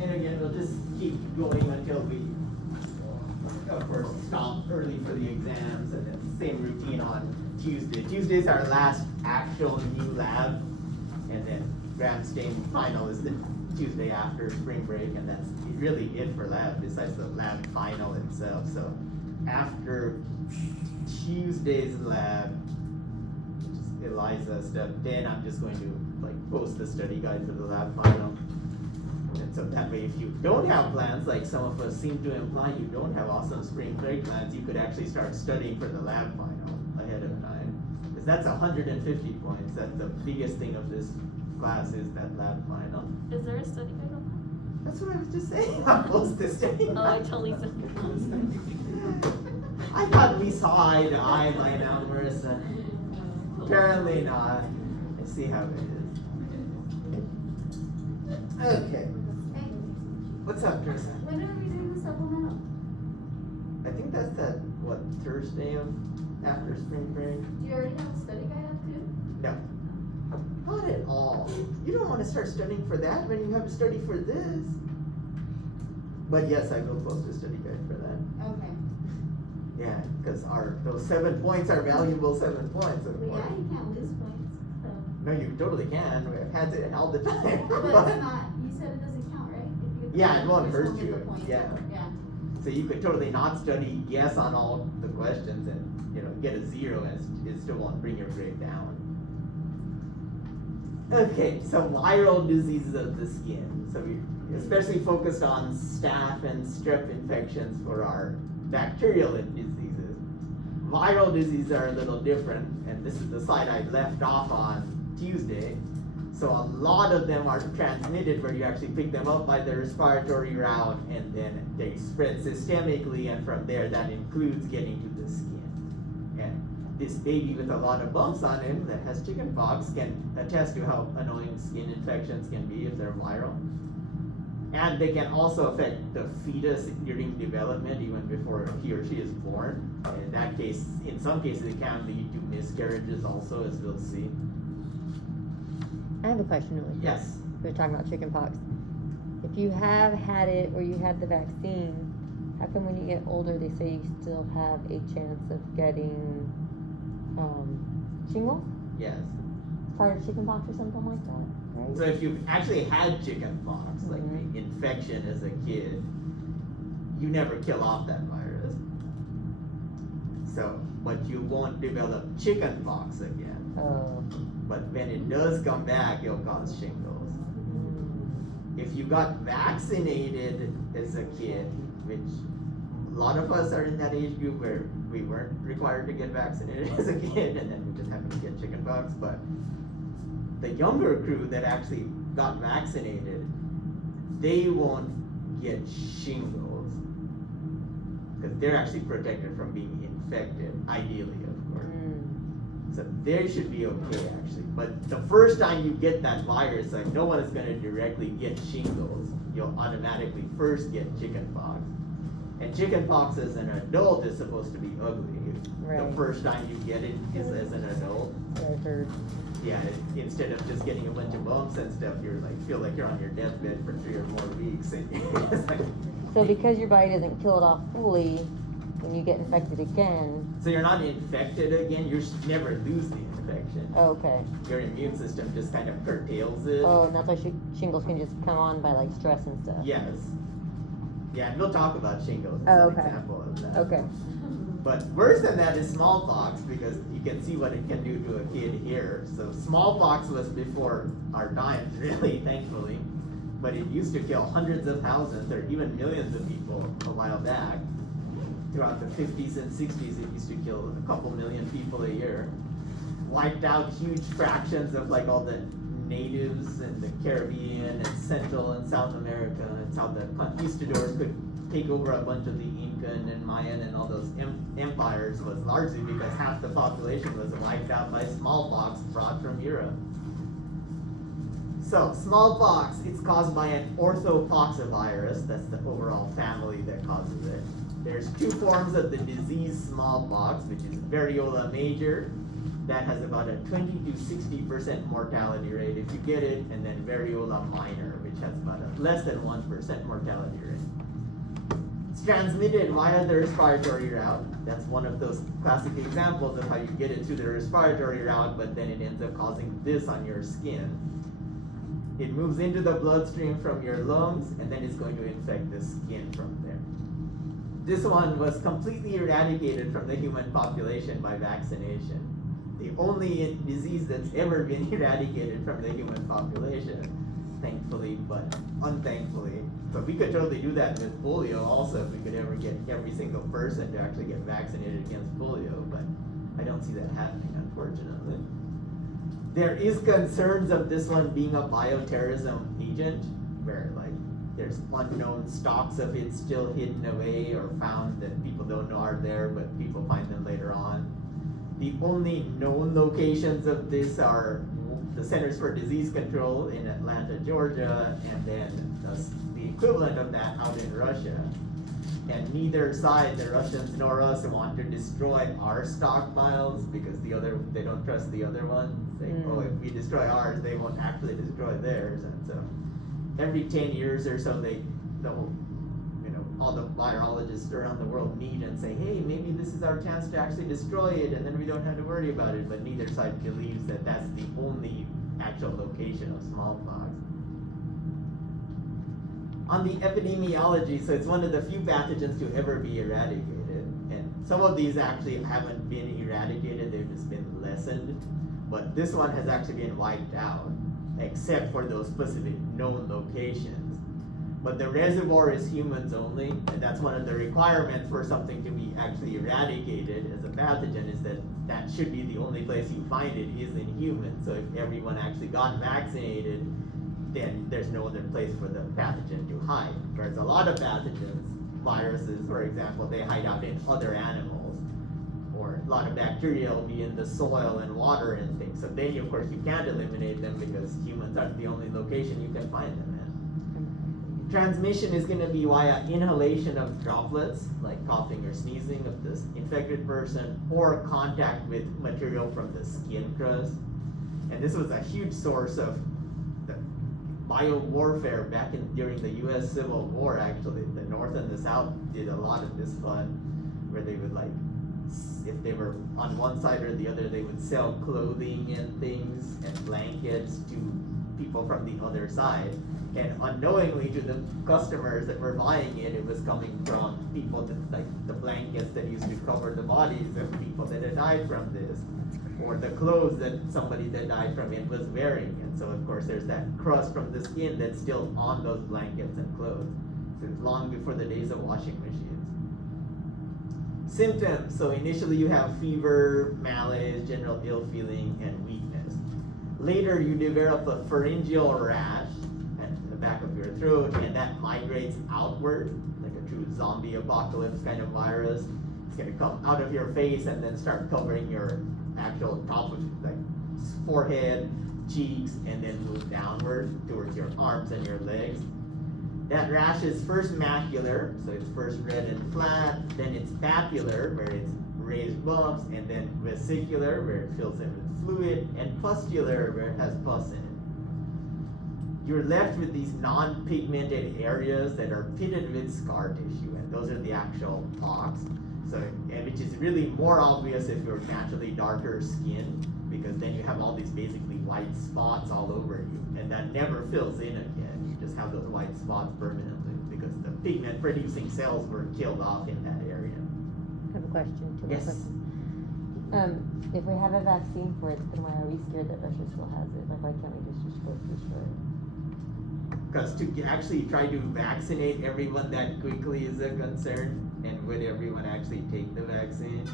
And again, we'll just keep going until we, of course, stop early for the exams, and then same routine on Tuesday. Tuesday's our last actual new lab, and then Grand Stain final is the Tuesday after spring break, and that's really it for lab, besides the lab final itself. So after Tuesday's lab, which is Eliza stuff, then I'm just going to like post the study guide for the lab final. And so that way, if you don't have plans, like some of us seem to imply you don't have awesome spring break plans, you could actually start studying for the lab final ahead of time. Because that's 150 points. That's the biggest thing of this class is that lab final. Is there a study guide on that? That's what I was just saying. I'll post the study guide. Oh, I totally said. I thought we saw eye to eye by now, Marissa. Apparently not. Let's see how it is. Okay. Hey, What's up, Teresa? when are we doing the supplemental? I think that's that, what, Thursday of after spring break? Do you already have a study guide up too? No. Not at all. You don't want to start studying for that when you have to study for this. But yes, I will post a study guide for that. Okay. Yeah, because those 7 points are valuable 7 points, of Well, course. yeah, you can't lose points, so. No, you totally can. We've had it all the time. But it's not, you said it doesn't count, right? If you get the Yeah, it points, won't you hurt still get you. the points. Yeah. Yeah. So you could totally not study yes on all the questions and, get a 0 and it still won't bring your grade down. Okay, so viral diseases of the skin. So we especially focused on staph and strep infections for our bacterial diseases. Viral diseases are a little different, and this is the slide I left off on Tuesday. So a lot of them are transmitted where you actually pick them up by the respiratory route and then they spread systemically, and from there that includes getting to the skin. And this baby with a lot of bumps on him that has chickenpox can attest to how annoying skin infections can be if they're viral. And they can also affect the fetus during development, even before he or she is born. And in that case, in some cases, it can lead to miscarriages also, as we'll see. I have a question really quick. Yes. We were talking about chickenpox. If you have had it or you had the vaccine, how come when you get older they say you still have a chance of getting shingles Yes. prior to chickenpox or something like that, right? So if you've actually had chickenpox, like Mhm. the infection as a kid, you never kill off that virus. So, but you won't develop chickenpox again. Oh. But when it does come back, it'll cause shingles. If you got vaccinated as a kid, which a lot of us are in that age group where we weren't required to get vaccinated as a kid, and then we just happened to get chickenpox, but the younger crew that actually got vaccinated, they won't get shingles because they're actually protected from being infected, ideally, of course. So they should be okay, actually. But the first time you get that virus, like no one is going to directly get shingles. You'll automatically first get chickenpox. And chickenpox as an adult is supposed to be ugly. Right. The first time you get it is as an adult. I've heard. Yeah, instead of just getting a bunch of bumps and stuff, you're like, feel like you're on your deathbed for 3 or more weeks. And it's like, So because your body doesn't kill it off fully, when you get infected again, so you're not infected again, you never lose the infection. oh, okay. Your immune system just kind of curtails it. Oh, and that's why shingles can just come on by like stress and stuff. Yes. Yeah, and we'll talk about shingles as Oh, an okay. example of that. Okay. But worse than that is smallpox, because you can see what it can do to a kid here. So smallpox was before our times, really, thankfully. But it used to kill hundreds of thousands or even millions of people a while back. Throughout the 50s and 60s, it used to kill a couple million people a year. Wiped out huge fractions of like all the natives in the Caribbean and Central and South America. It's how the conquistadors could take over a bunch of the Incan and Mayan and all those empires, was largely because half the population was wiped out by smallpox brought from Europe. So smallpox, it's caused by an orthopoxvirus. That's the overall family that causes it. There's 2 forms of the disease smallpox, which is variola major that has about a 20 to 60% mortality rate if you get it, and then variola minor, which has about a less than 1% mortality rate. It's transmitted via the respiratory route. That's one of those classic examples of how you get it through the respiratory route, but then it ends up causing this on your skin. It moves into the bloodstream from your lungs, and then it's going to infect the skin from there. This one was completely eradicated from the human population by vaccination. The only disease that's ever been eradicated from the human population, thankfully, but unthankfully. But we could totally do that with polio also if we could ever get every single person to actually get vaccinated against polio, but I don't see that happening, unfortunately. There is concerns of this one being a bioterrorism agent, where like there's unknown stocks of it still hidden away or found that people don't know are there, but people find them later on. The only known locations of this are the Centers for Disease Control in Atlanta, Georgia, and then the equivalent of that out in Russia. And neither side, the Russians nor us, want to destroy our stockpiles because they don't trust the other one. Say, oh, if we destroy ours, they won't actually destroy theirs. And so every 10 years or so, all the virologists around the world meet and say, hey, maybe this is our chance to actually destroy it, and then we don't have to worry about it. But neither side believes that that's the only actual location of smallpox. On the epidemiology, so it's one of the few pathogens to ever be eradicated. And some of these actually haven't been eradicated, they've just been lessened. But this one has actually been wiped out, except for those specific known locations. But the reservoir is humans only, and that's one of the requirements for something to be actually eradicated as a pathogen, is that should be the only place you find it is in humans. So if everyone actually got vaccinated, then there's no other place for the pathogen to hide. Whereas a lot of pathogens, viruses for example, they hide out in other animals, or a lot of bacteria will be in the soil and water and things. So then of course you can't eliminate them because humans are the only location you can find them in. Transmission is going to be via inhalation of droplets, like coughing or sneezing of this infected person, or contact with material from the skin crust. And this was a huge source of the biowarfare back during the US Civil War, actually. The North and the South did a lot of this fun, where they would if they were on one side or the other, they would sell clothing and things and blankets to people from the other side. And unknowingly to the customers that were buying it, it was coming from people that, like the blankets that used to cover the bodies of people that had died from this, or the clothes that somebody that died from it was wearing. And so of course there's that crust from the skin that's still on those blankets and clothes. So it's long before the days of washing machines. Symptoms, so initially you have fever, malaise, general ill feeling, and weakness. Later you develop a pharyngeal rash back of your throat, and that migrates outward like a true zombie apocalypse kind of virus. It's going to come out of your face and then start covering your actual top of like forehead, cheeks, and then move downward towards your arms and your legs. That rash is first macular, so it's first red and flat, then it's papular, where it's raised bumps, and then vesicular, where it fills in with fluid, and pustular, where it has pus in it. You're left with these non-pigmented areas that are pitted with scar tissue, and those are the actual pox. So, which is really more obvious if you're naturally darker skinned, because then you have all these basically white spots all over you, and that never fills in again. You just have those white spots permanently because the pigment-producing cells were killed off in that area. I have a question. Two more Yes. questions. If we have a vaccine for it, then why are we scared that Russia still has it? Like, why can't we just destroy it? Because to actually try to vaccinate everyone that quickly is a concern, and would everyone actually take the vaccine?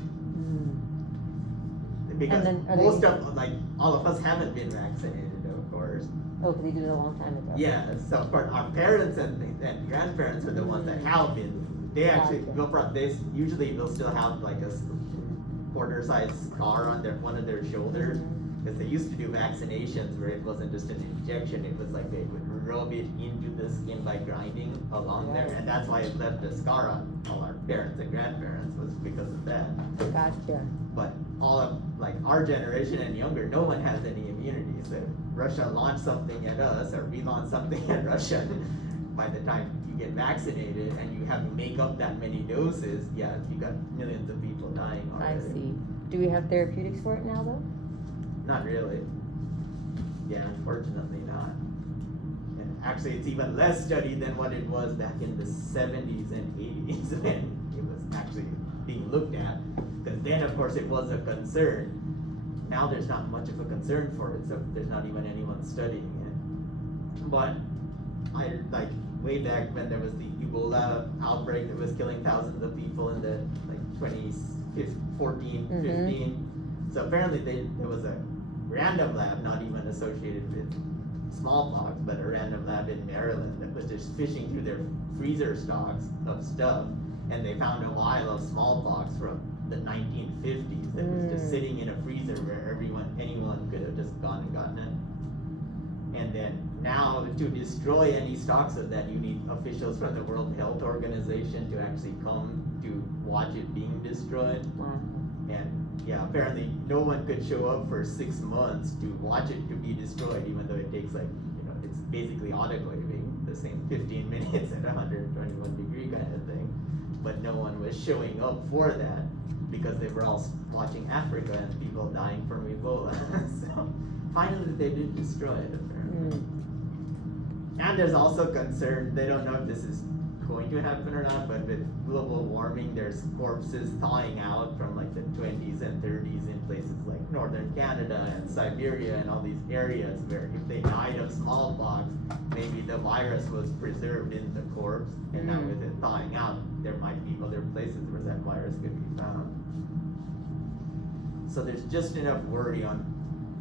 Because then most of, like, all of us haven't been vaccinated, of course. Oh, because they did it a long time ago. Yeah, so of course our parents and grandparents are the ones that have been. They actually go for this. Usually they'll still have like a quarter-sized scar on one of their shoulders. because they used to do vaccinations where it wasn't just an injection, it was like they would rub it into the skin by grinding along there, Right. and that's why it left a scar on all our parents and grandparents, was because of that. Gotcha. But all of like our generation and younger, no one has any immunity. So if Russia launched something at us, or we launched something at Russia, by the time you get vaccinated and you have to make up that many doses, yeah, you got millions of people dying I already. see. Do we have therapeutics for it now though? Not really. Yeah, unfortunately not. And actually, it's even less studied than what it was back in the 70s and 80s when it was actually being looked at. Because then, of course, it was a concern. Now there's not much of a concern for it, so there's not even anyone studying it. But I like way back when there was the Ebola outbreak that was killing thousands of people in the like 2014, 15. So apparently there was a random lab, not even associated with smallpox, but a random lab in Maryland that was just fishing through their freezer stocks of stuff, and they found a vial of smallpox from the 1950s that was just sitting in a freezer where anyone could have just gone and gotten it. And then now to destroy any stocks of that, you need officials from the World Health Organization to actually come to watch it being destroyed. Wow. And yeah, apparently no one could show up for 6 months to watch it to be destroyed, even though it takes like, it's basically autoclaving, the same 15 minutes at 121 degree kind of thing. But no one was showing up for that because they were all watching Africa and people dying from Ebola. So finally they did destroy it apparently. And there's also concern, they don't know if this is going to happen or not, but with global warming, there's corpses thawing out from like the 20s and 30s in places like northern Canada and Siberia and all these areas where if they died of smallpox, maybe the virus was preserved in the corpse, and now with it thawing out, there might be other places where that virus could be found. So there's just enough worry on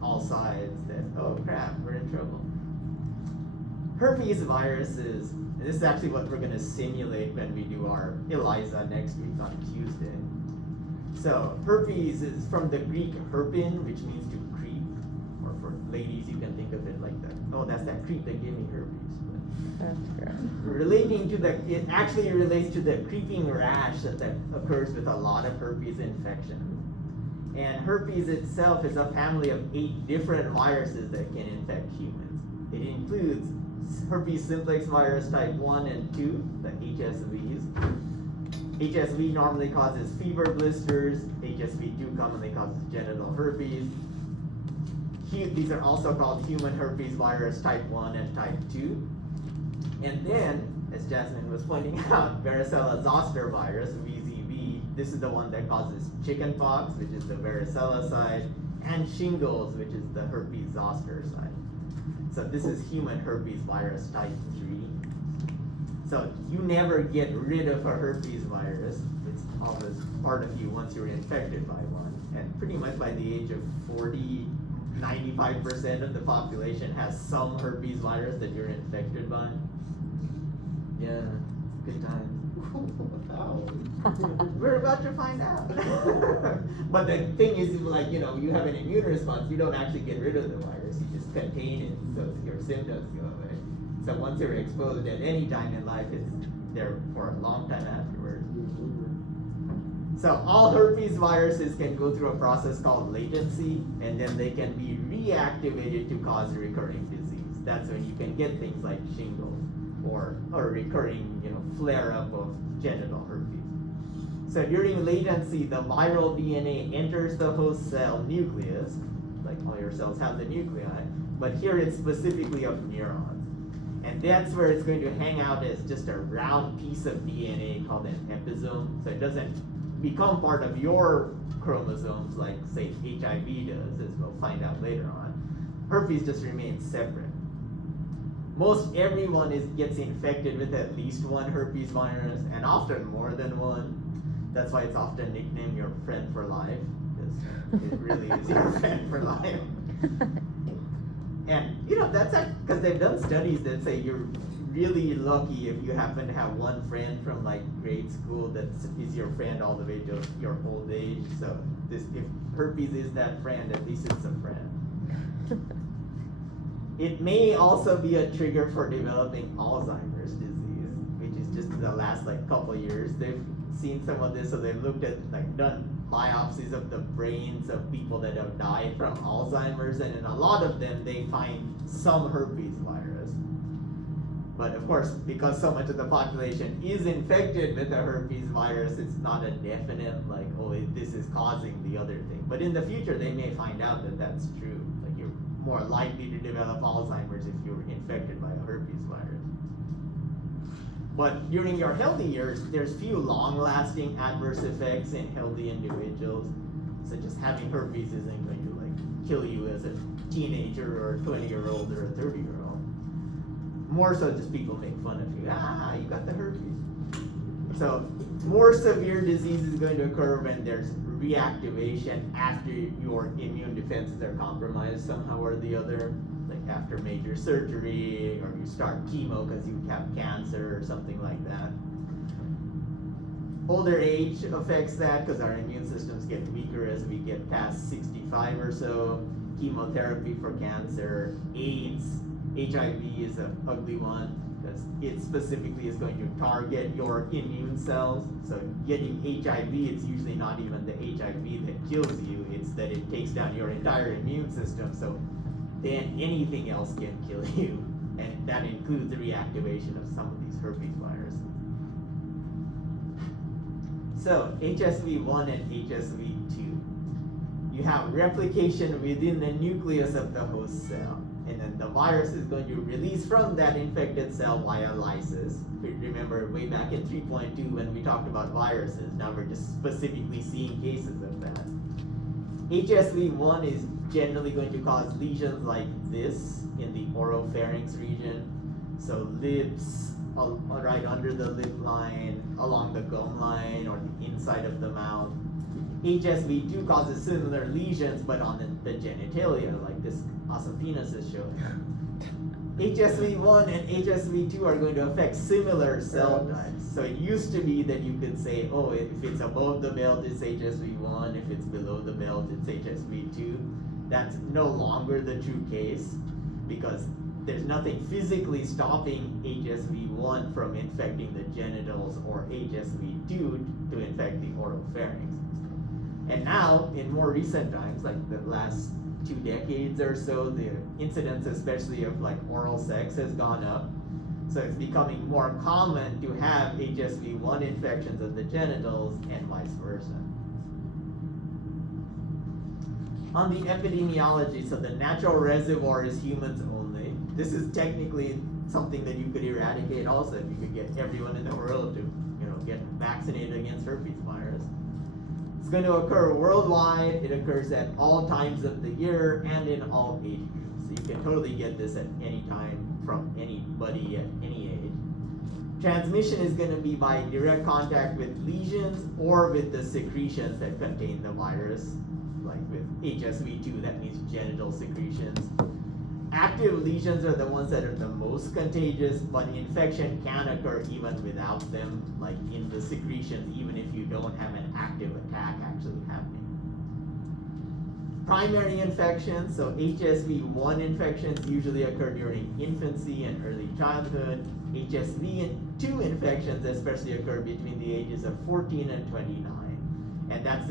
all sides that, oh crap, we're in trouble. Herpes viruses, and this is actually what we're going to simulate when we do our ELISA next week on Tuesday. So herpes is from the Greek herpin, which means to creep, or for ladies you can think of it like that. Oh, that's that creep that gave me herpes. Relating to it actually relates to the creeping rash that occurs with a lot of herpes infections. And herpes itself is a family of 8 different viruses that can infect humans. It includes herpes simplex virus type 1 and 2, the HSVs. HSV normally causes fever blisters. HSV2 commonly causes genital herpes. These are also called human herpes virus type 1 and type 2. And then, as Jasmine was pointing out, varicella zoster virus, VZV, this is the one that causes chickenpox, which is the varicella side, and shingles, which is the herpes zoster side. So this is human herpes virus type 3. So you never get rid of a herpes virus. It's always part of you once you're infected by one. And pretty much by the age of 40, 95% of the population has some herpes virus that you're infected by. Yeah, good times. We're about to find out. But the thing is, like, you have an immune response, you don't actually get rid of the virus, you just contain it so your symptoms go away. So once you're exposed at any time in life, it's there for a long time afterwards. So all herpes viruses can go through a process called latency, and then they can be reactivated to cause recurring disease. That's when you can get things like shingles or recurring, flare-up of genital herpes. So during latency, the viral DNA enters the host cell nucleus, like all your cells have the nuclei, but here it's specifically of neurons. And that's where it's going to hang out as just a round piece of DNA called an episome. So it doesn't become part of your chromosomes like, say, HIV does, as we'll find out later on. Herpes just remains separate. Most everyone gets infected with at least one herpes virus, and often more than one. That's why it's often nicknamed your friend for life, because it really is your friend for life. And that's because they've done studies that say you're really lucky if you happen to have one friend from like grade school that is your friend all the way to your old age. So if herpes is that friend, at least it's a friend. It may also be a trigger for developing Alzheimer's disease, which is just in the last like couple years. They've seen some of this, so they've looked at done biopsies of the brains of people that have died from Alzheimer's, and in a lot of them they find some herpes virus. But of course, because so much of the population is infected with the herpes virus, it's not a definite like, oh, this is causing the other thing. But in the future, they may find out that that's true. Like you're more likely to develop Alzheimer's if you're infected by a herpes virus. But during your healthy years, there's few long-lasting adverse effects in healthy individuals. So just having herpes isn't going to like kill you as a teenager or a 20-year-old or a 30-year-old. More so just people make fun of you. Ah, you got the herpes. So more severe disease is going to occur when there's reactivation after your immune defenses are compromised somehow or the other. Like after major surgery, or you start chemo because you have cancer or something like that. Older age affects that because our immune systems get weaker as we get past 65 or so. Chemotherapy for cancer, AIDS, HIV is an ugly one because it specifically is going to target your immune cells. So getting HIV, it's usually not even the HIV that kills you, it's that it takes down your entire immune system. So then anything else can kill you, and that includes the reactivation of some of these herpes viruses. So HSV1 and HSV2, you have replication within the nucleus of the host cell, and then the virus is going to release from that infected cell via lysis. Remember way back in 3.2 when we talked about viruses, now we're just specifically seeing cases of that. HSV1 is generally going to cause lesions like this in the oropharynx region. So lips, right under the lip line, along the gum line, or the inside of the mouth. HSV2 causes similar lesions, but on the genitalia, like this ossifenis is showing. HSV1 and HSV2 are going to affect similar cell types. So it used to be that you could say, oh, if it's above the belt, it's HSV1. If it's below the belt, it's HSV2. That's no longer the true case because there's nothing physically stopping HSV1 from infecting the genitals or HSV2 to infect the oropharynx. And now, in more recent times, like the last 2 decades or so, the incidence especially of like oral sex has gone up. So it's becoming more common to have HSV1 infections of the genitals and vice versa. On the epidemiology, so the natural reservoir is humans only. This is technically something that you could eradicate also if you could get everyone in the world to, get vaccinated against herpes virus. It's going to occur worldwide. It occurs at all times of the year and in all age groups. So you can totally get this at any time from anybody at any age. Transmission is going to be by direct contact with lesions or with the secretions that contain the virus. Like with HSV2, that means genital secretions. Active lesions are the ones that are the most contagious, but infection can occur even without them, like in the secretions, even if you don't have an active attack actually happening. Primary infections, so HSV1 infections usually occur during infancy and early childhood. HSV2 infections especially occur between the ages of 14 and 29. And that's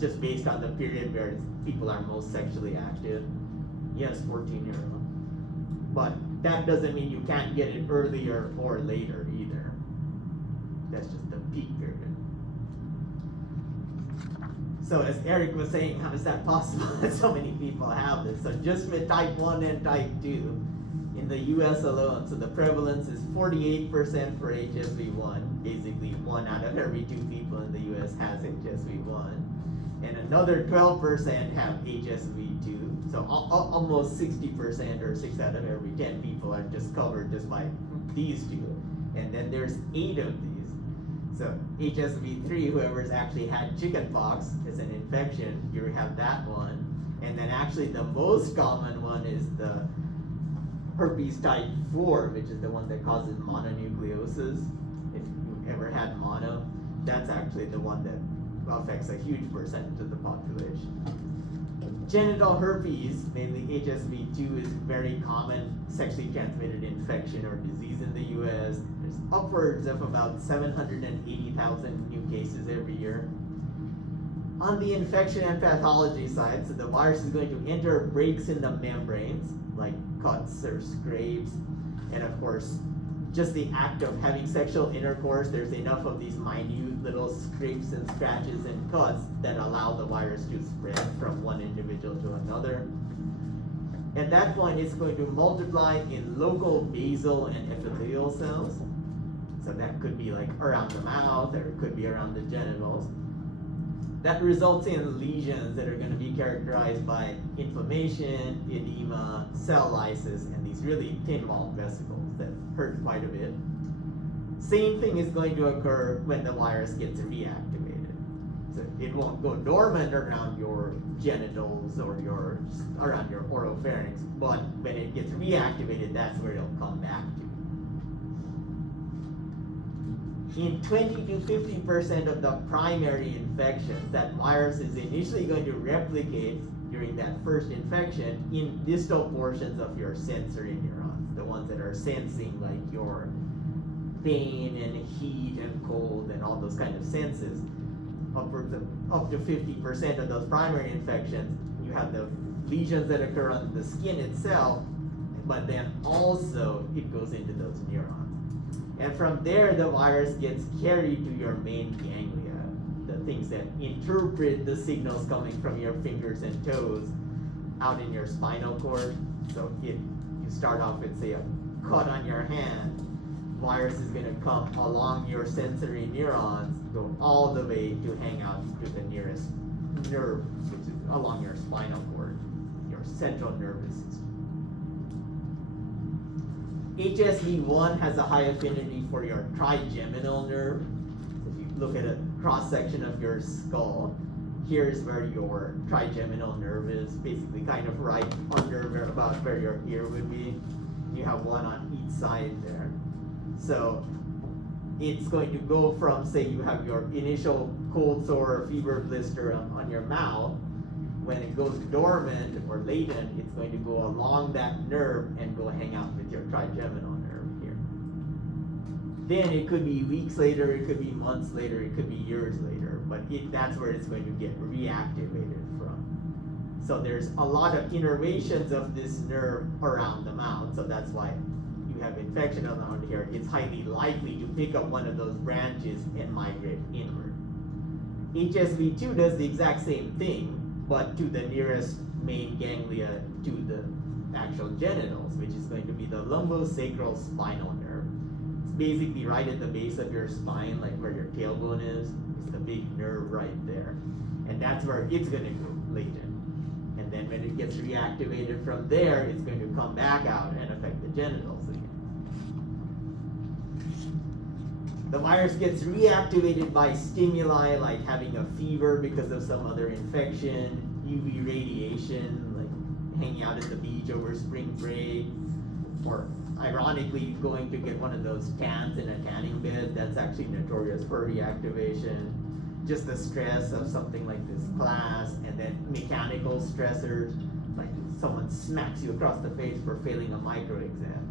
just based on the period where people are most sexually active. Yes, 14-year-old. But that doesn't mean you can't get it earlier or later either. That's just the peak period. So as Eric was saying, how is that possible that so many people have this? So just with type 1 and type 2, in the US alone, so the prevalence is 48% for HSV1. Basically 1 out of every 2 people in the US has HSV1. And another 12% have HSV2. So almost 60% or 6 out of every 10 people are just covered just by these 2. And then there's 8 of these. So HSV3, whoever's actually had chickenpox as an infection, you have that one. And then actually the most common one is the herpes type 4, which is the one that causes mononucleosis. If you've ever had mono, that's actually the one that affects a huge percentage of the population. Genital herpes, mainly HSV2, is a very common sexually transmitted infection or disease in the US. There's upwards of about 780,000 new cases every year. On the infection and pathology side, so the virus is going to enter breaks in the membranes, like cuts or scrapes, and of course, just the act of having sexual intercourse, there's enough of these minute little scrapes and scratches and cuts that allow the virus to spread from one individual to another. At that point, it's going to multiply in local basal and epithelial cells. So that could be like around the mouth, or it could be around the genitals. That results in lesions that are going to be characterized by inflammation, edema, cell lysis, and these really thin-walled vesicles that hurt quite a bit. Same thing is going to occur when the virus gets reactivated. So it won't go dormant around your genitals or around your oropharynx, but when it gets reactivated, that's where it'll come back to. In 20 to 50% of the primary infections, that virus is initially going to replicate during that first infection in distal portions of your sensory neurons, the ones that are sensing like your pain and heat and cold and all those kind of senses. Upwards of up to 50% of those primary infections, you have the lesions that occur on the skin itself, but then also it goes into those neurons. And from there, the virus gets carried to your main ganglia, the things that interpret the signals coming from your fingers and toes out in your spinal cord. So if you start off with, say, a cut on your hand, virus is going to come along your sensory neurons, go all the way to hang out to the nearest nerve, which is along your spinal cord, your central nervous system. HSV1 has a high affinity for your trigeminal nerve. If you look at a cross-section of your skull, here's where your trigeminal nerve is, basically kind of right under about where your ear would be. You have one on each side there. So it's going to go from, say you have your initial cold sore or fever blister on your mouth. When it goes dormant or latent, it's going to go along that nerve and go hang out with your trigeminal nerve here. Then it could be weeks later, it could be months later, it could be years later, but that's where it's going to get reactivated from. So there's a lot of innervations of this nerve around the mouth, so that's why you have infection around here. It's highly likely to pick up one of those branches and migrate inward. HSV2 does the exact same thing, but to the nearest main ganglia to the actual genitals, which is going to be the lumbosacral spinal nerve. It's basically right at the base of your spine, like where your tailbone is. It's the big nerve right there. And that's where it's going to go latent. And then when it gets reactivated from there, it's going to come back out and affect the genitals again. The virus gets reactivated by stimuli like having a fever because of some other infection, UV radiation, like hanging out at the beach over spring break, or ironically going to get one of those tans in a tanning bed. That's actually notorious for reactivation. Just the stress of something like this class, and then mechanical stressors, like someone smacks you across the face for failing a micro exam.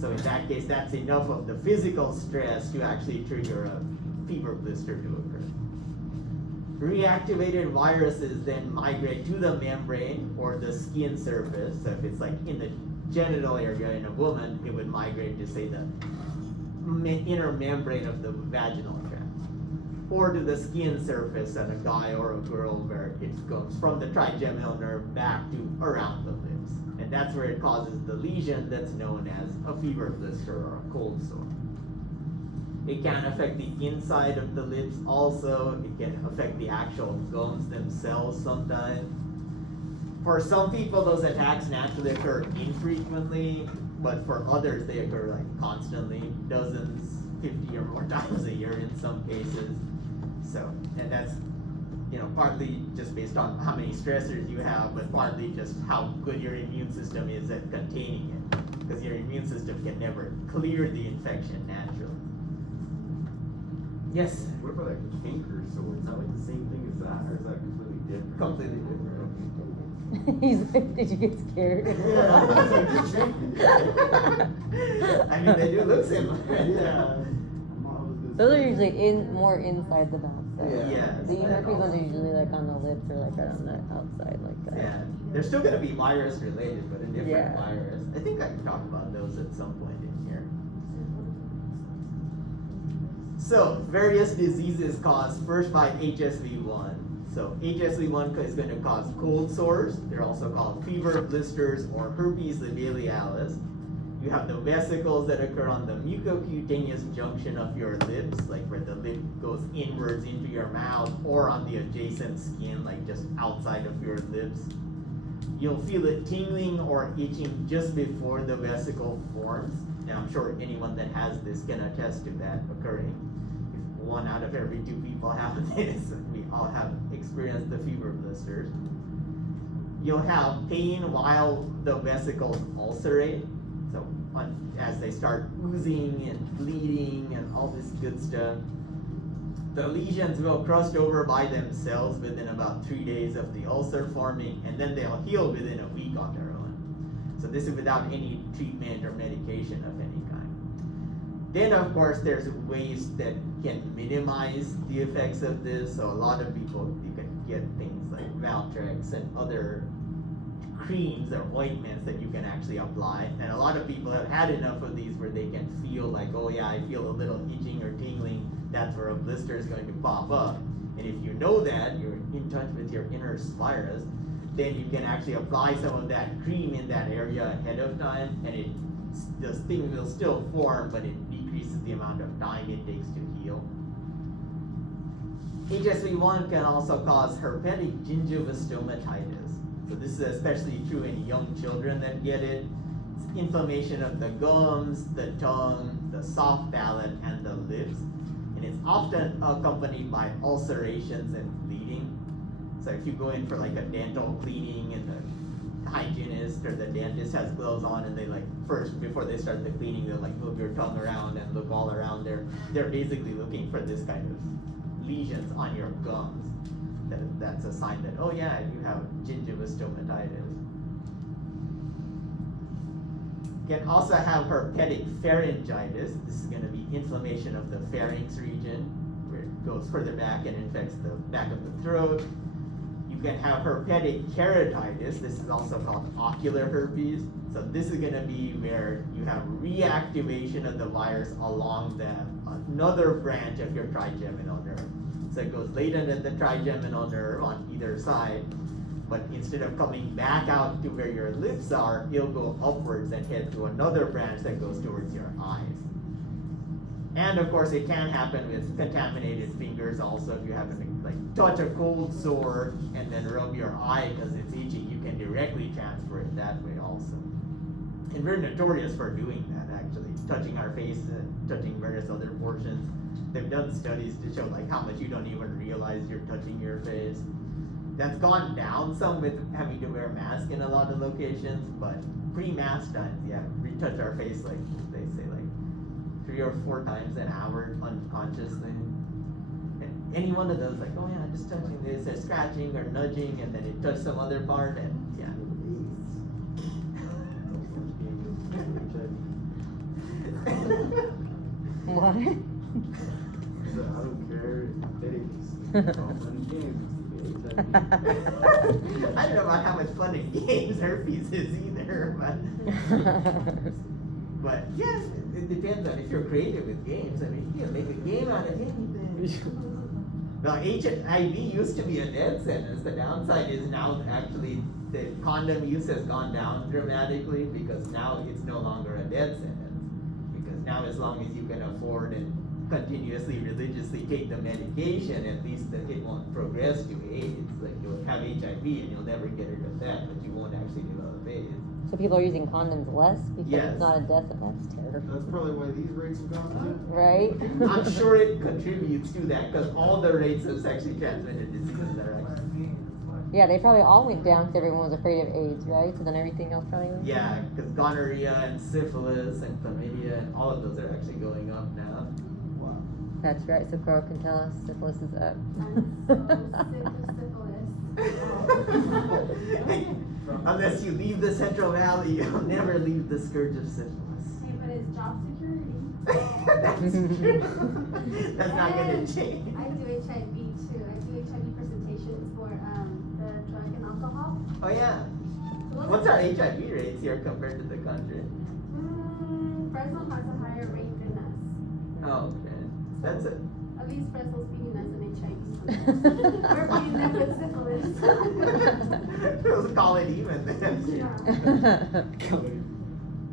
So in that case, that's enough of the physical stress to actually trigger a fever blister to occur. Reactivated viruses then migrate to the membrane or the skin surface. So if it's like in the genital area in a woman, it would migrate to, say, the inner membrane of the vaginal tract. Or to the skin surface on a guy or a girl, where it goes from the trigeminal nerve back to around the lips. And that's where it causes the lesion that's known as a fever blister or a cold sore. It can affect the inside of the lips also. It can affect the actual gums themselves sometimes. For some people, those attacks naturally occur infrequently, but for others, they occur like constantly, dozens, 50 or more times a year in some cases. So, and that's, partly just based on how many stressors you have, but partly just how good your immune system is at containing it. Because your immune system can never clear the infection naturally. Yes? What about like canker? So it's not like the same thing as that, or is that completely different? Completely different. He's like, did you get scared? I mean, they do look similar. Yeah. Those are usually more inside the mouth. So. Yeah. The herpes ones are usually like on the lips or like right on the outside like that. Yeah, they're still gonna be virus related, but a different Yeah. virus. I think I can talk about those at some point in here. So, various diseases caused first by HSV1. So, HSV1 is going to cause cold sores. They're also called fever, blisters, or herpes labialis. You have the vesicles that occur on the mucocutaneous junction of your lips, like where the lip goes inwards into your mouth, or on the adjacent skin, like just outside of your lips. You'll feel it tingling or itching just before the vesicle forms. And I'm sure anyone that has this can attest to that occurring. If 1 out of every 2 people have this, we all have experienced the fever blisters. You'll have pain while the vesicles ulcerate. So as they start oozing and bleeding and all this good stuff. The lesions will crust over by themselves within about 3 days of the ulcer forming, and then they'll heal within a week on their own. So this is without any treatment or medication of any kind. Then of course there's ways that can minimize the effects of this. So a lot of people, you can get things like Valtrex and other creams or ointments that you can actually apply. And a lot of people have had enough of these where they can feel like, oh yeah, I feel a little itching or tingling. That's where a blister is going to pop up. And if you know that, you're in touch with your inner virus, then you can actually apply some of that cream in that area ahead of time, and the thing will still form, but it decreases the amount of time it takes to heal. HSV1 can also cause herpetic gingivostomatitis. So this is especially true in young children that get it. It's inflammation of the gums, the tongue, the soft palate, and the lips. And it's often accompanied by ulcerations and bleeding. So if you go in for like a dental cleaning and the hygienist or the dentist has gloves on and they like first, before they start the cleaning, they'll like move your tongue around and look all around there. They're basically looking for this kind of lesions on your gums. That's a sign that, oh yeah, you have gingivostomatitis. You can also have herpetic pharyngitis. This is going to be inflammation of the pharynx region, where it goes further back and infects the back of the throat. You can have herpetic keratitis. This is also called ocular herpes. So this is going to be where you have reactivation of the virus along another branch of your trigeminal nerve. So it goes late into the trigeminal nerve on either side, but instead of coming back out to where your lips are, it'll go upwards and head to another branch that goes towards your eyes. And of course, it can happen with contaminated fingers also. If you happen to like touch a cold sore and then rub your eye because it's itching, you can directly transfer it that way also. And we're notorious for doing that actually, touching our face and touching various other portions. They've done studies to show like how much you don't even realize you're touching your face. That's gone down some with having to wear a mask in a lot of locations, but pre-mask times, yeah, we touch our face like they say like 3 or 4 times an hour unconsciously. And any one of those, like, oh yeah, just touching this, or scratching or nudging, and then it touched some other part, and yeah. What? I don't care if they all fun games. I don't know about how much fun in games herpes is either, but yeah, it depends on if you're creative with games. I mean, you can make a game out of anything. Now, HIV used to be a death sentence. The downside is now actually the condom use has gone down dramatically because now it's no longer a death sentence. Because now, as long as you can afford and continuously religiously take the medication, at least it won't progress to AIDS. Like you'll have HIV and you'll never get rid of that, but you won't actually develop AIDS. So people are using condoms less because Yes. it's not a death sentence. That's terrible. That's probably why these rates have gone up. Right? I'm sure it contributes to that because all the rates of sexually transmitted diseases are actually. Yeah, they probably all went down because everyone was afraid of AIDS, right? So then everything else probably went Yeah, because gonorrhea and syphilis and chlamydia and all of those are actually going up now. That's right. So Coral can tell us syphilis is up. I'm so sick of syphilis. Unless you leave the Central Valley, you'll never leave the scourge of syphilis. Hey, but it's job security. That's true. That's not gonna And change. I do HIV too. I do HIV presentations for the drug and alcohol. Oh yeah. So those What's are- our HIV rates here compared to the country? Fresno has a higher rate than us. Oh, okay. That's it. At least Fresno's feeding us an HIV. We're feeding them with syphilis. Let's call it even then.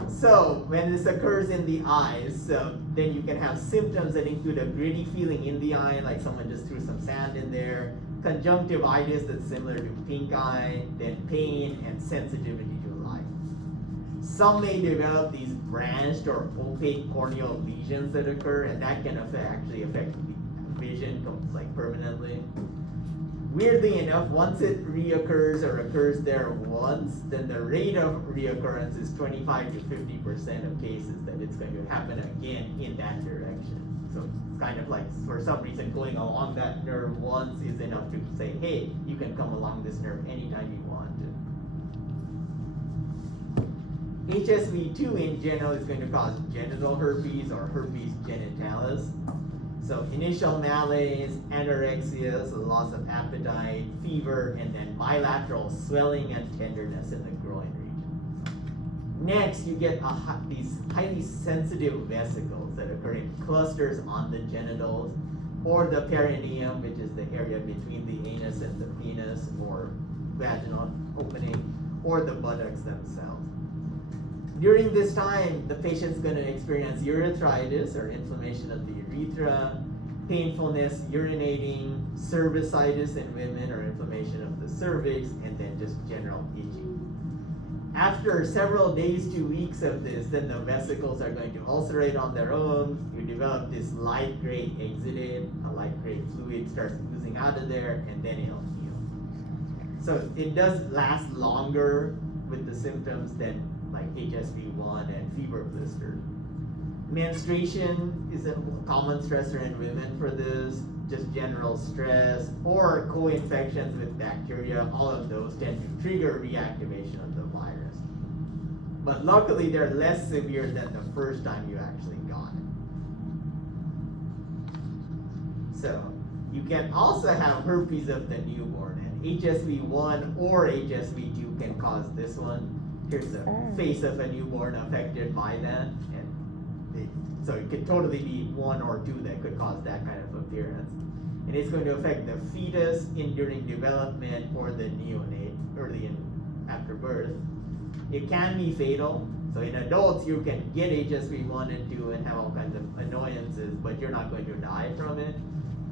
So, when this occurs in the eyes, then you can have symptoms that include a gritty feeling in the eye, like someone just threw some sand in there, conjunctivitis that's similar to pink eye, then pain and sensitivity to light. Some may develop these branched or opaque corneal lesions that occur, and that can actually affect vision like permanently. Weirdly enough, once it reoccurs or occurs there once, then the rate of reoccurrence is 25 to 50% of cases that it's going to happen again in that direction. So it's kind of like, for some reason, going along that nerve once is enough to say, hey, you can come along this nerve anytime you want to. HSV2 in general is going to cause genital herpes or herpes genitalis. So initial malaise, anorexia, so loss of appetite, fever, and then bilateral swelling and tenderness in the groin region. Next, you get these highly sensitive vesicles that occur in clusters on the genitals, or the perineum, which is the area between the anus and the penis, or vaginal opening, or the buttocks themselves. During this time, the patient's going to experience urethritis or inflammation of the urethra, painfulness, urinating, cervicitis in women or inflammation of the cervix, and then just general itching. After several days to weeks of this, then the vesicles are going to ulcerate on their own. You develop this light gray exudate, a light gray fluid starts oozing out of there, and then it'll heal. So it does last longer with the symptoms than like HSV1 and fever blister. Menstruation is a common stressor in women for this, just general stress, or co-infections with bacteria, all of those tend to trigger reactivation of the virus. But luckily they're less severe than the first time you actually got it. So you can also have herpes of the newborn, and HSV1 or HSV2 can cause this one. Here's the face of a newborn affected by that, and so it could totally be one or two that could cause that kind of appearance. And it's going to affect the fetus during development or the neonate early after birth. It can be fatal. So in adults, you can get HSV1 and 2 and have all kinds of annoyances, but you're not going to die from it.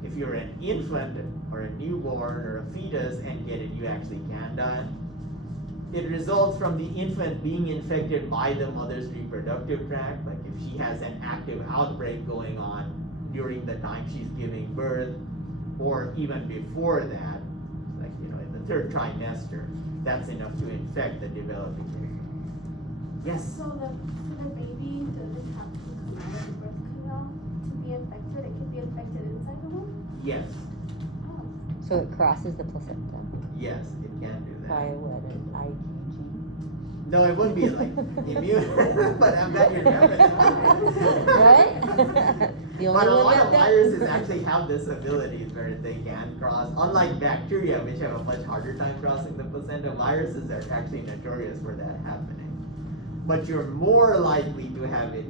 If you're an infant or a newborn or a fetus and get it, you actually can die. It results from the infant being infected by the mother's reproductive tract. Like if she has an active outbreak going on during the time she's giving birth, or even before that, like in the third trimester, that's enough to infect the developing baby. Yes. So the baby doesn't have to come out of the birth canal to be infected. It can be infected inside the womb. Yes. Oh. So it crosses the placenta Yes, it can do that. by what, an IgG? No, it wouldn't be like immune, but I'm glad you remember that. Right? The only But a one lot that of does. viruses actually have this ability where they can cross. Unlike bacteria, which have a much harder time crossing the placenta, viruses are actually notorious for that happening. But you're more likely to have it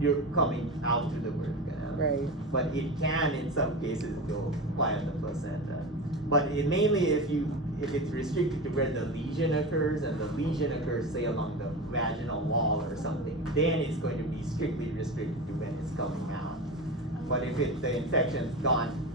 you're coming out through the birth canal. Right. But it can, in some cases, go via the placenta. But mainly if it's restricted to where the lesion occurs, and the lesion occurs, say, along the vaginal wall or something, then it's going to be strictly restricted to when it's coming out. But if the infection's gone,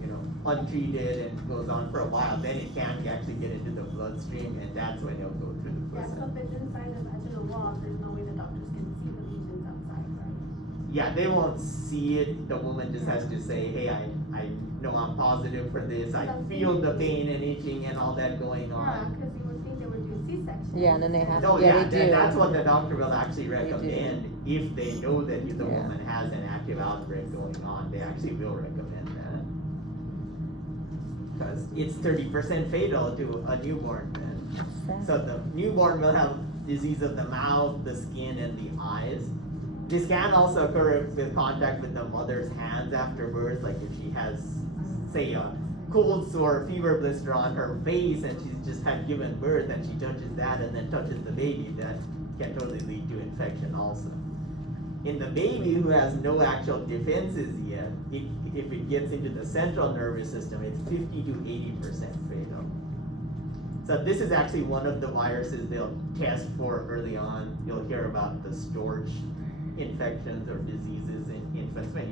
untreated and goes on for a while, then it can actually get into the bloodstream, and that's when it'll go through the Yeah, so placenta. if it's inside the vaginal wall, there's no way the doctors can see the lesions outside, right? Yeah, they won't see it. The woman just has to say, hey, I know I'm positive for this. I feel the pain and itching and all that going Yeah, on. because you would think they would do C-section. Yeah, and then they have No, Yeah, yeah, they then do. that's what the doctor will actually They do. recommend if they know that the Yeah. woman has an active outbreak going on. They actually will recommend that. because it's 30% fatal to a newborn then. So the newborn will have disease of the mouth, the skin, and the eyes. This can also occur with contact with the mother's hands after birth, like if she has, say, a cold sore, fever blister on her face and she's just had given birth and she touches that and then touches the baby, that can totally lead to infection also. In the baby who has no actual defenses yet, if it gets into the central nervous system, it's 50 to 80% fatal. So this is actually one of the viruses they'll test for early on. You'll hear about the storage infections or diseases in infants when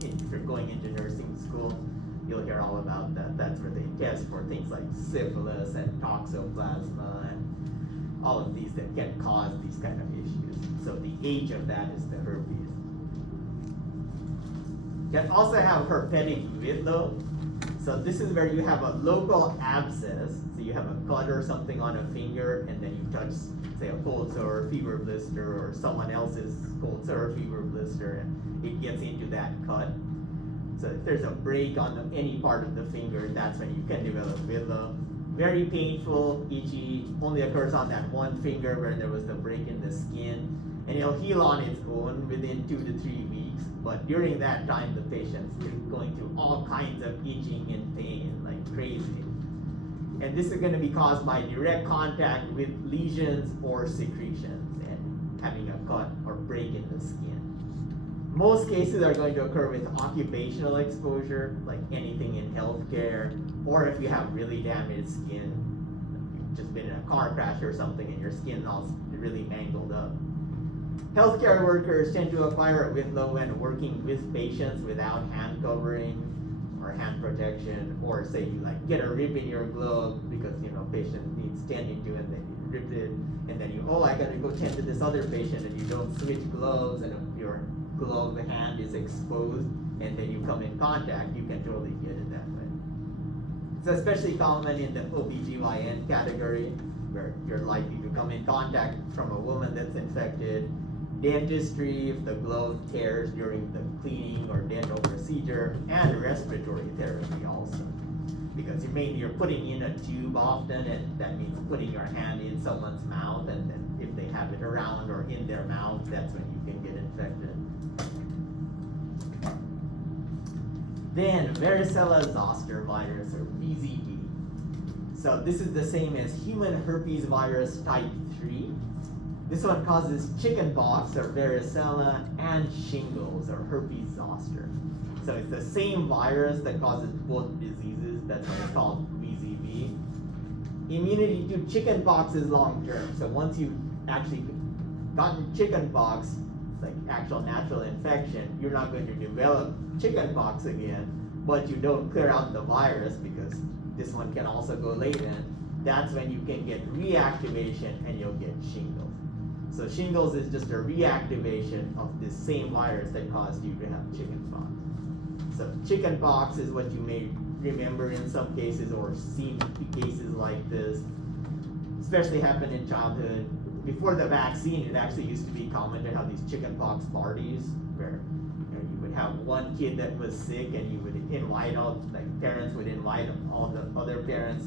if you're going into nursing school. You'll hear all about that. That's where they test for things like syphilis and toxoplasma and all of these that can cause these kind of issues. So the age of that is the herpes. You can also have herpetic whitlow. So this is where you have a local abscess. So you have a cut or something on a finger and then you touch, say, a cold sore, fever blister, or someone else's cold sore, fever blister, and it gets into that cut. So if there's a break on any part of the finger, that's when you can develop whitlow. Very painful, itchy, only occurs on that one finger where there was the break in the skin. And it'll heal on its own within 2 to 3 weeks. But during that time, the patient's going through all kinds of itching and pain, like crazy. And this is going to be caused by direct contact with lesions or secretions and having a cut or break in the skin. Most cases are going to occur with occupational exposure, like anything in healthcare, or if you have really damaged skin, you've just been in a car crash or something and your skin all really mangled up. Healthcare workers tend to acquire whitlow when working with patients without hand covering or hand protection, or say you like get a rip in your glove because patient needs tending to and then you rip it, and then I gotta go tend to this other patient, and you don't switch gloves and your glove hand is exposed and then you come in contact, you can totally get it that way. It's especially common in the OBGYN category where you're likely to come in contact from a woman that's infected. Dentistry, if the glove tears during the cleaning or dental procedure, and respiratory therapy also. Because you're putting in a tube often, and that means putting your hand in someone's mouth, and then if they have it around or in their mouth, that's when you can get infected. Then varicella zoster virus, or VZV. So this is the same as human herpes virus type 3. This one causes chickenpox or varicella and shingles or herpes zoster. So it's the same virus that causes both diseases. That's why it's called VZV. Immunity to chickenpox is long term. So once you've actually gotten chickenpox, like actual natural infection, you're not going to develop chickenpox again, but you don't clear out the virus because this one can also go latent. That's when you can get reactivation and you'll get shingles. So shingles is just a reactivation of this same virus that caused you to have chickenpox. So chickenpox is what you may remember in some cases or see cases like this, especially happen in childhood. Before the vaccine, it actually used to be common to have these chickenpox parties where you would have one kid that was sick and you would invite parents would invite all the other parents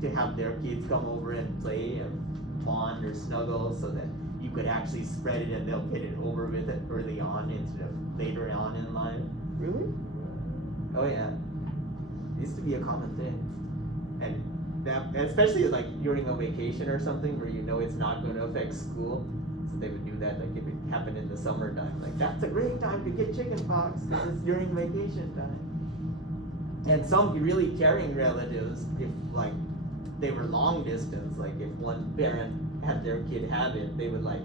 to have their kids come over and play and bond or snuggle so that you could actually spread it and they'll get it over with it early on instead of later on in life. Really? Oh yeah. It used to be a common thing. And especially like during a vacation or something where it's not going to affect school. So they would do that like if it happened in the summertime. Like that's a great time to get chickenpox because it's during vacation time. And some really caring relatives, if like they were long distance, like if one parent had their kid have it, they would like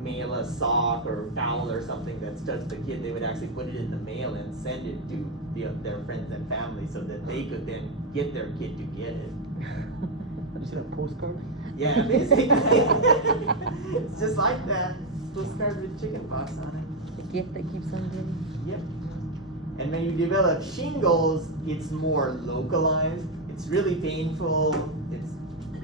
mail a sock or towel or something that's touched the kid. They would actually put it in the mail and send it to their friends and family so that they could then get their kid to get it. You said a postcard? Yeah, basically. It's just like that. Postcard with chickenpox on it. The gift that keeps on giving. Yep. And when you develop shingles, it's more localized. It's really painful.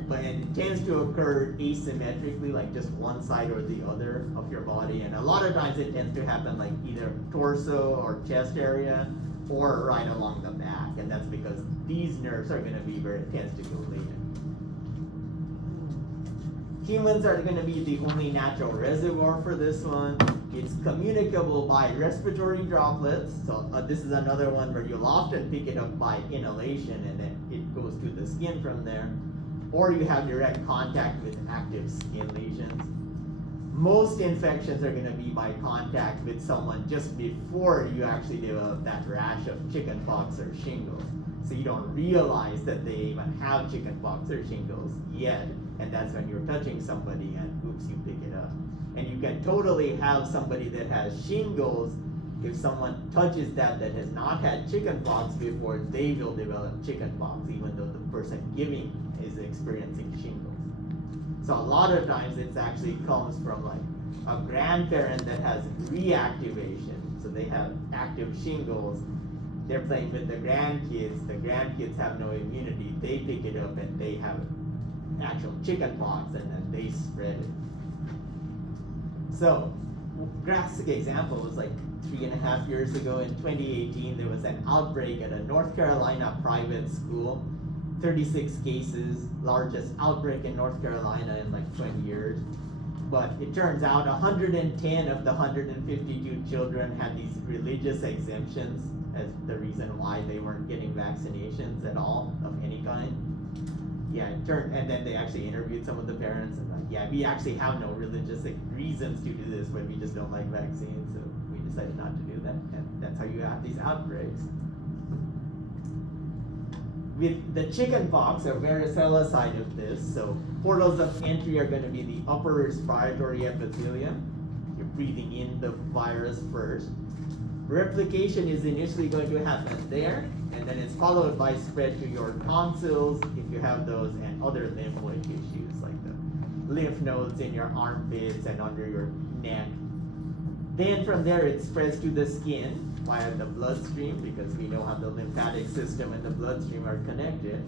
But it tends to occur asymmetrically, like just one side or the other of your body. And a lot of times it tends to happen like either torso or chest area, or right along the back, and that's because these nerves are going to be where it tends to go later. Humans are going to be the only natural reservoir for this one. It's communicable by respiratory droplets. So this is another one where you'll often pick it up by inhalation and then it goes to the skin from there. Or you have direct contact with active skin lesions. Most infections are going to be by contact with someone just before you actually develop that rash of chickenpox or shingles. So you don't realize that they even have chickenpox or shingles yet, and that's when you're touching somebody and oops, you pick it up. And you can totally have somebody that has shingles. If someone touches that has not had chickenpox before, they will develop chickenpox even though the person giving is experiencing shingles. So a lot of times it actually comes from like a grandparent that has reactivation. So they have active shingles. They're playing with the grandkids have no immunity, they pick it up and they have actual chickenpox and then they spread it. So, classic example was like 3.5 years ago in 2018, there was an outbreak at a North Carolina private school. 36 cases, largest outbreak in North Carolina in like 20 years. But it turns out 110 of the 152 children had these religious exemptions as the reason why they weren't getting vaccinations at all of any kind. Yeah, and then they actually interviewed some of the parents and like, yeah, we actually have no religious reasons to do this, but we just don't like vaccines, so we decided not to do that, and that's how you have these outbreaks. With the chickenpox or varicella side of this, so portals of entry are going to be the upper respiratory epithelium. You're breathing in the virus first. Replication is initially going to happen there, and then it's followed by spread to your tonsils, if you have those, and other lymphoid tissues, like the lymph nodes in your armpits and under your neck. Then from there it spreads to the skin via the bloodstream, because we know how the lymphatic system and the bloodstream are connected.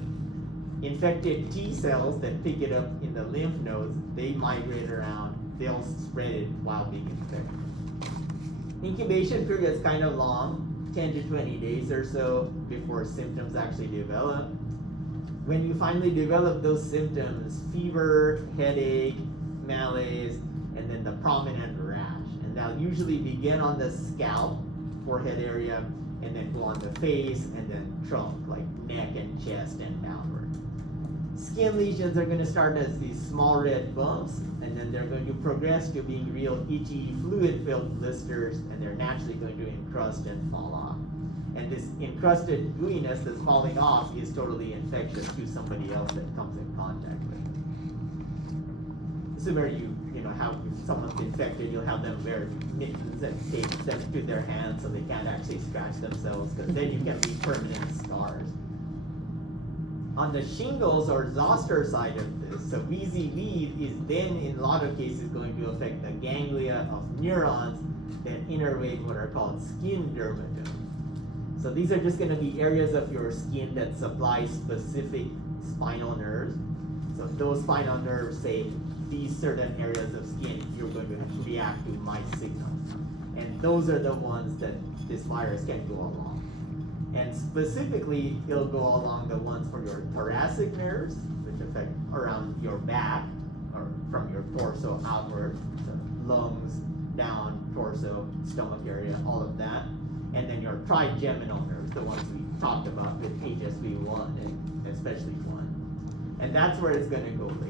Infected T cells that pick it up in the lymph nodes, they migrate around, they'll spread it while being infected. Incubation period is kind of long, 10 to 20 days or so before symptoms actually develop. When you finally develop those symptoms, fever, headache, malaise, and then the prominent rash. And they'll usually begin on the scalp, forehead area, and then go on the face, and then trunk, like neck and chest and downward. Skin lesions are going to start as these small red bumps, and then they're going to progress to being real itchy, fluid-filled blisters, and they're naturally going to encrust and fall off. And this encrusted gooiness that's falling off is totally infectious to somebody else that comes in contact with it. This is where you how if someone's infected, you'll have them wear mittens and tape them to their hands so they can't actually scratch themselves, because then you can leave permanent scars. On the shingles or zoster side of this, so VZV is then in a lot of cases going to affect the ganglia of neurons that innervate what are called skin dermatomes. So these are just going to be areas of your skin that supply specific spinal nerves. So those spinal nerves say these certain areas of skin, you're going to react to my signals. And those are the ones that this virus can go along. And specifically, it'll go along the ones for your thoracic nerves, which affect around your back, or from your torso outward, so lungs, down, torso, stomach area, all of that. And then your trigeminal nerves, the ones we talked about with HSV1 and especially 1. And that's where it's going to go later.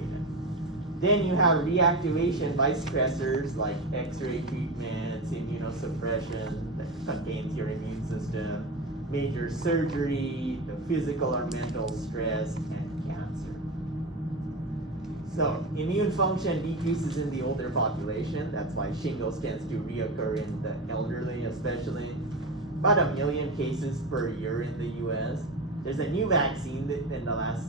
Then you have reactivation by stressors like X-ray treatments, immunosuppression that contains your immune system, major surgery, the physical or mental stress, and cancer. So immune function decreases in the older population. That's why shingles tends to reoccur in the elderly, especially. About 1 million cases per year in the US. There's a new vaccine that in the last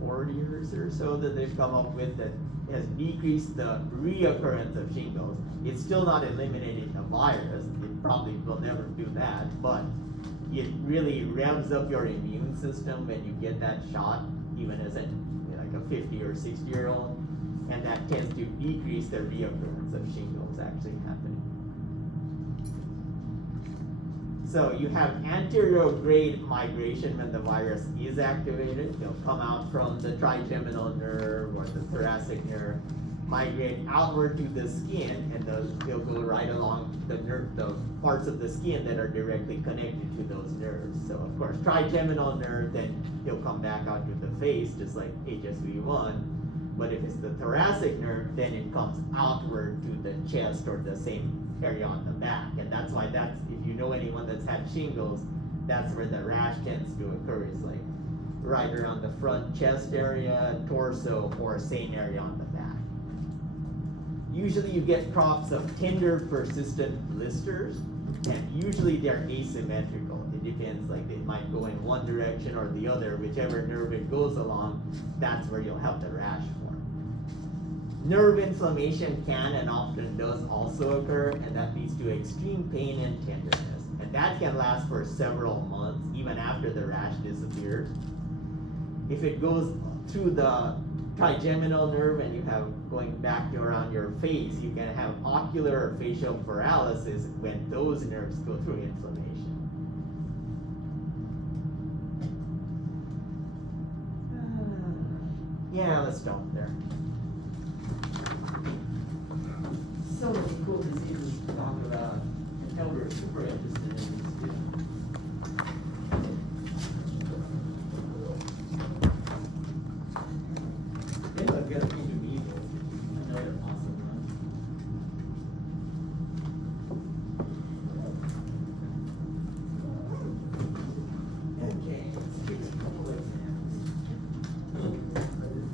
4 years or so that they've come up with that has decreased the reoccurrence of shingles. It's still not eliminating the virus. It probably will never do that, but it really revs up your immune system when you get that shot, even as a 50 or 60-year-old, and that tends to decrease the reoccurrence of shingles actually happening. So you have anterograde migration when the virus is activated. They'll come out from the trigeminal nerve or the thoracic nerve, migrate outward to the skin, and they'll go right along the parts of the skin that are directly connected to those nerves. So of course, trigeminal nerve, then he'll come back out to the face, just like HSV1. But if it's the thoracic nerve, then it comes outward to the chest or the same area on the back. And that's why if you know anyone that's had shingles, that's where the rash tends to occur. It's like right around the front chest area, torso, or same area on the back. Usually you get crops of tender, persistent blisters, and usually they're asymmetrical. It depends, like they might go in one direction or the other, whichever nerve it goes along, that's where you'll have the rash form. Nerve inflammation can and often does also occur, and that leads to extreme pain and tenderness. And that can last for several months, even after the rash disappears. If it goes through the trigeminal nerve and you have going back around your face, you can have ocular or facial paralysis when those nerves go through inflammation. Yeah, let's stop there. So many cool diseases to talk about, and we're super interested